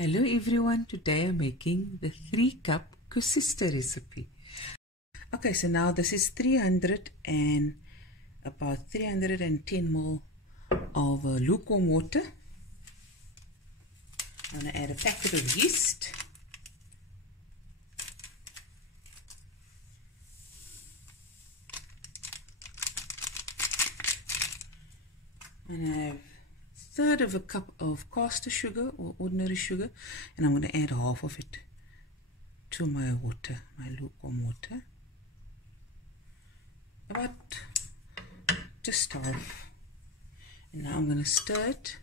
Hello everyone, today I'm making the 3-cup Koesister recipe. Okay, so now this is about 310 ml of lukewarm water. I'm going to add a packet of yeast. And I have 1/3 of a cup of caster sugar or ordinary sugar, and I'm going to add half of it to my water, my lukewarm water. About just half. And now I'm going to stir it.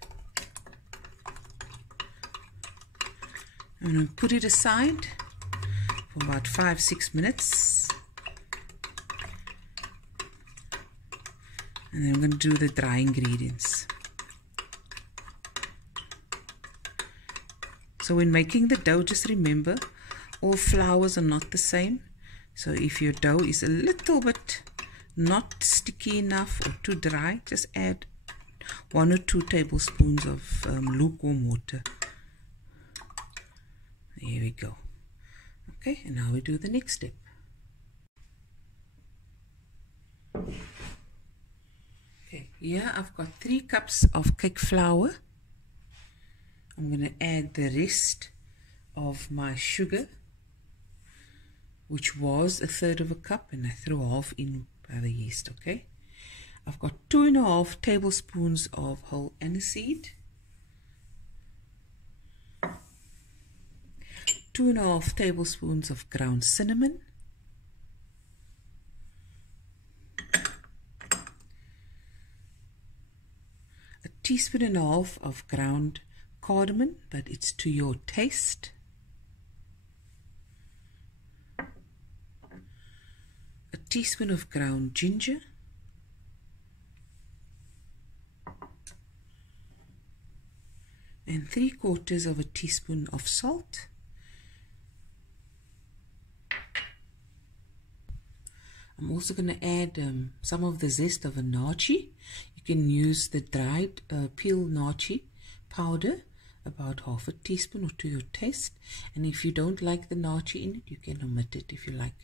I'm going to put it aside for about 5-6 minutes. And then I'm going to do the dry ingredients. So when making the dough, just remember, all flours are not the same. So if your dough is a little bit not sticky enough or too dry, just add 1 or 2 tablespoons of lukewarm water. There we go. Okay, and now we do the next step. Okay, here I've got 3 cups of cake flour. I'm going to add the rest of my sugar, which was 1/3 of a cup, and I threw half in by the yeast. Okay, I've got 2½ tablespoons of whole aniseed, 2½ tablespoons of ground cinnamon, a 1.5 teaspoons of ground cardamom, but it's to your taste, a teaspoon of ground ginger, and 3/4 teaspoon of salt. I'm also going to add some of the zest of a naartjie. You can use the dried peeled naartjie powder, about 1/2 teaspoon or to your taste. And if you don't like the naartjie in it, you can omit it if you like.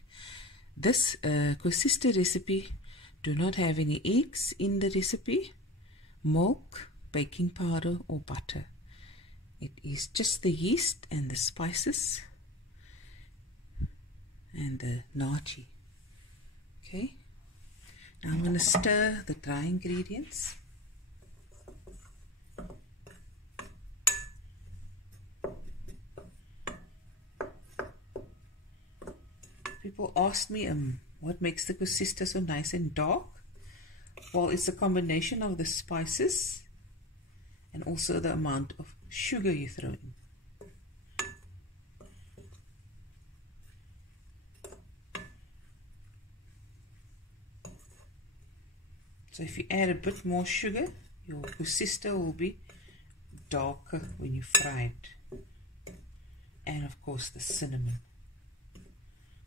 This Koesister recipe do not have any eggs in the recipe, milk, baking powder or butter. It is just the yeast and the spices and the naartjie. Okay, now I'm going to stir the dry ingredients. People ask me, what makes the Koesister so nice and dark? Well, it's a combination of the spices and also the amount of sugar you throw in. So if you add a bit more sugar, your Koesister will be darker when you fry it. And of course the cinnamon.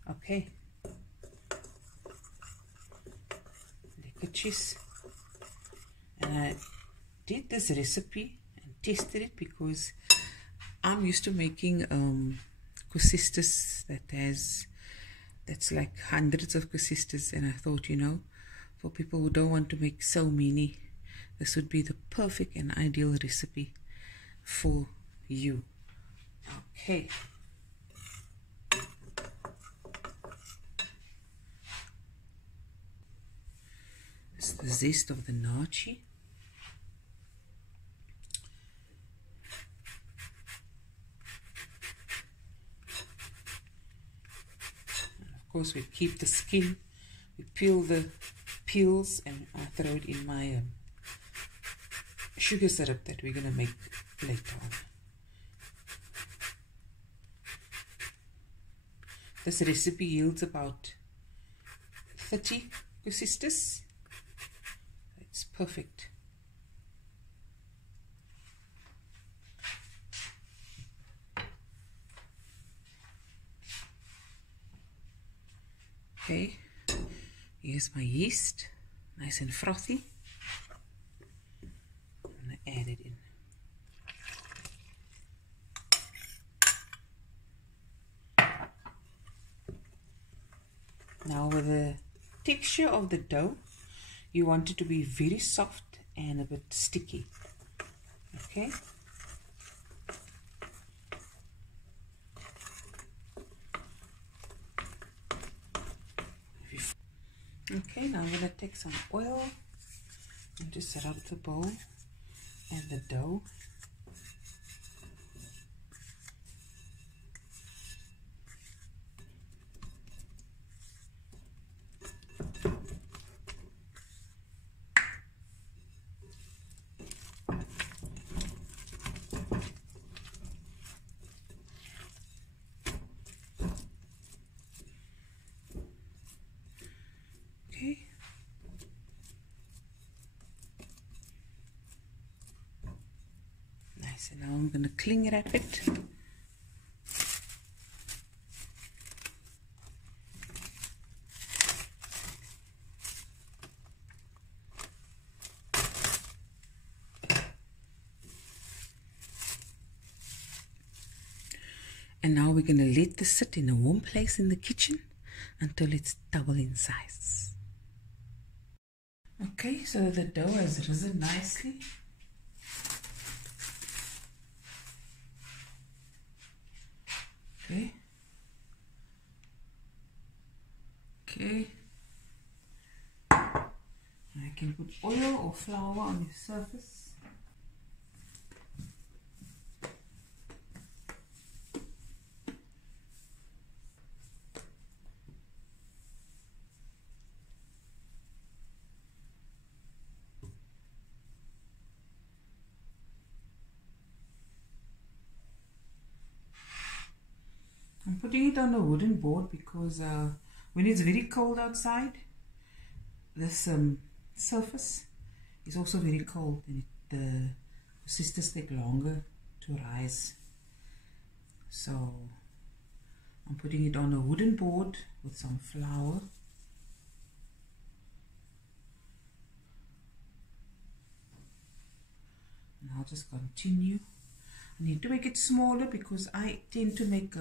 Okay, lekker. And I did this recipe and tested it because I'm used to making Koesisters that's like hundreds of Koesisters, and I thought, you know, for people who don't want to make so many, this would be the perfect and ideal recipe for you. Okay. The zest of the naartjie. And of course we keep the skin, we peel the peels, and I throw it in my sugar syrup that we're going to make later on. This recipe yields about 30 Koesisters. It's perfect. Okay, here's my yeast, nice and frothy. I'm going to add it in. Now with the texture of the dough, you want it to be very soft and a bit sticky. Okay. Okay, now I'm going to take some oil and just rub the bowl and the dough. Okay. Nice, and now I'm going to cling wrap it. And now we're going to let this sit in a warm place in the kitchen until it's double in size. Okay, so the dough has risen nicely. Okay. Okay. I can put oil or flour on the surface. I'm putting it on a wooden board because when it's very cold outside, this surface is also very cold and the Koesisters take longer to rise. So I'm putting it on a wooden board with some flour. And I'll just continue. I need to make it smaller because I tend to make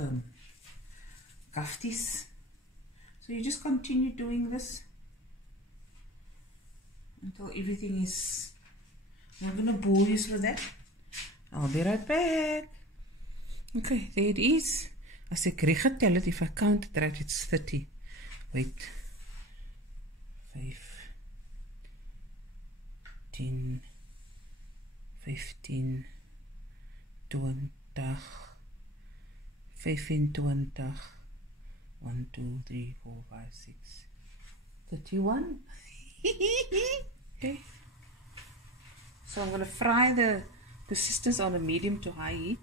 kafties. So you just continue doing this until everything is. I'm not going to bore you with that. I'll be right back. Okay, there it is. As ek reg getel het, if I count it right, it's 30. Wait. 5, 10, 15, 20, 25. 1, 2, 3, 4, 5, 6, 31. Okay. So I'm going to fry the Koesisters on a medium to high heat.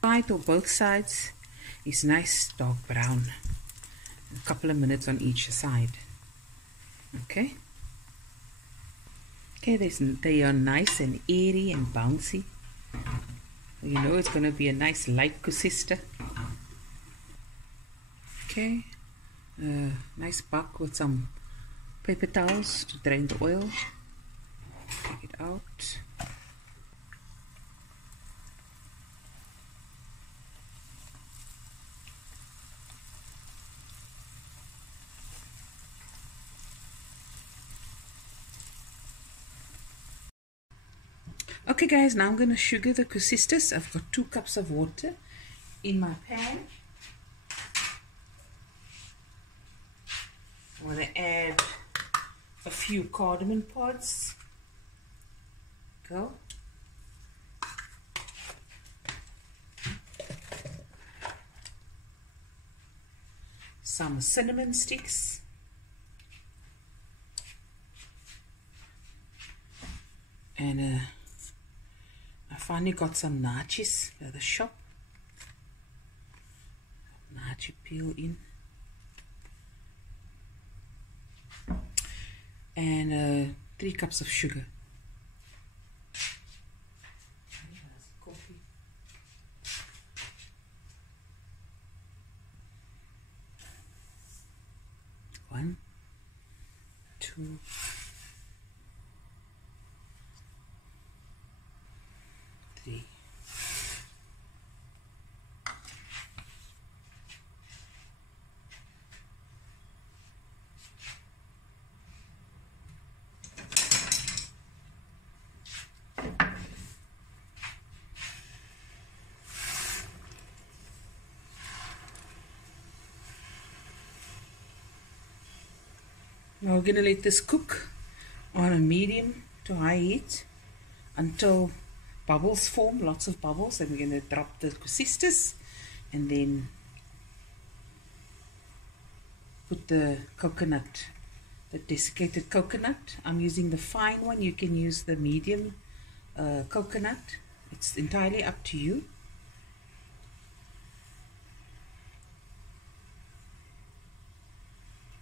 Fry till both sides is nice dark brown. A couple of minutes on each side. Okay. Okay, they are nice and airy and bouncy. You know it's going to be a nice light Koesister. Okay. Nice buck with some paper towels to drain the oil. Take it out. Okay guys, now I'm going to sugar the Koesisters. I've got 2 cups of water in my pan. I'm going to add a few cardamom pods. Go. Some cinnamon sticks. And I finally got some nachos at the shop. Nacho peel in. And 3 cups of sugar. Coffee. 1, 2, Now we're going to let this cook on a medium to high heat until bubbles form, lots of bubbles, and we're going to drop the Koesisters and then put the coconut, the desiccated coconut. I'm using the fine one. You can use the medium coconut. It's entirely up to you.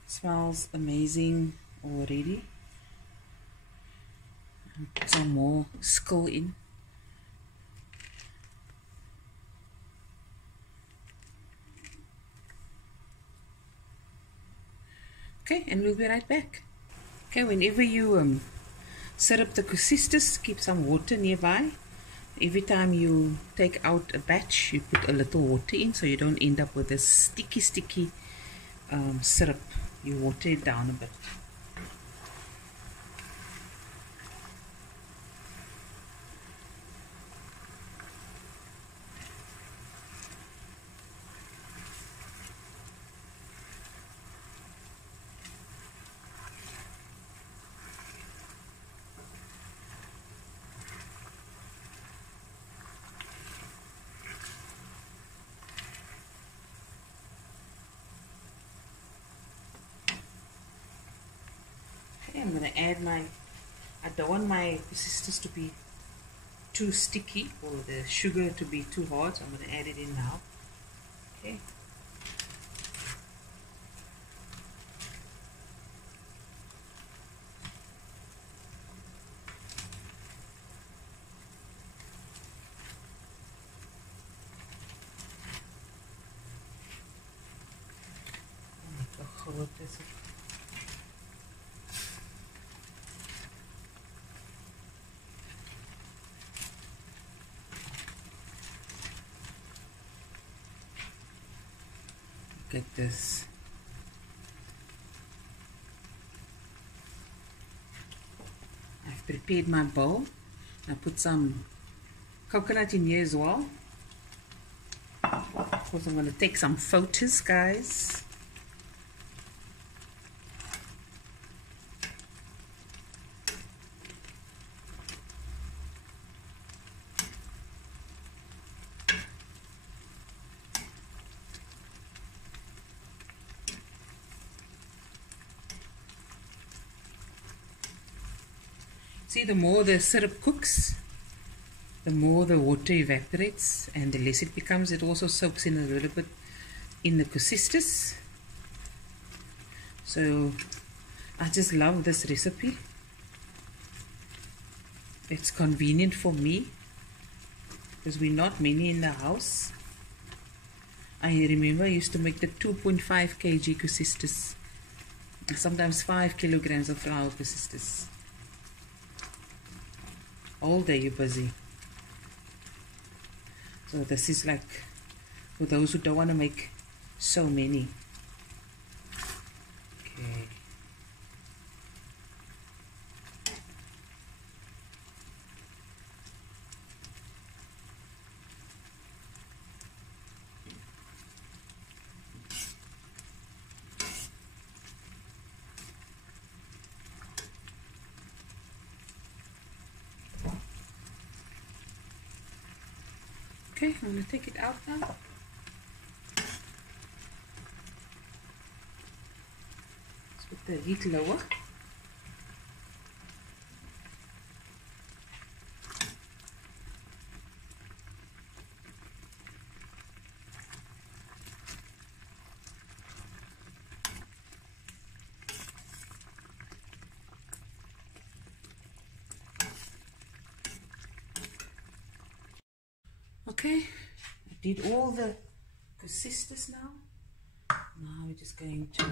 Smells amazing already. And put some more skill in. Okay, and we'll be right back. Okay, whenever you syrup the Koesisters, keep some water nearby. Every time you take out a batch, you put a little water in so you don't end up with a sticky syrup. You water it down a bit. I'm going to add I don't want my Koesisters to be too sticky or the sugar to be too hard, so I'm going to add it in now. Okay. Look at this. I've prepared my bowl. I put some coconut in here as well. Of course, I'm going to take some photos, guys. See, the more the syrup cooks, the more the water evaporates and the less it becomes. It also soaks in a little bit in the Koesisters. So I just love this recipe. It's convenient for me because we're not many in the house. I remember I used to make the 2.5 kg Koesisters, sometimes 5 kilograms of flour Koesisters. All day you're busy. So this is like for those who don't want to make so many. Okay. Okay, I'm going to take it out now. Let's put the heat lower. Okay, I did all the Koesisters now. Now we're just going to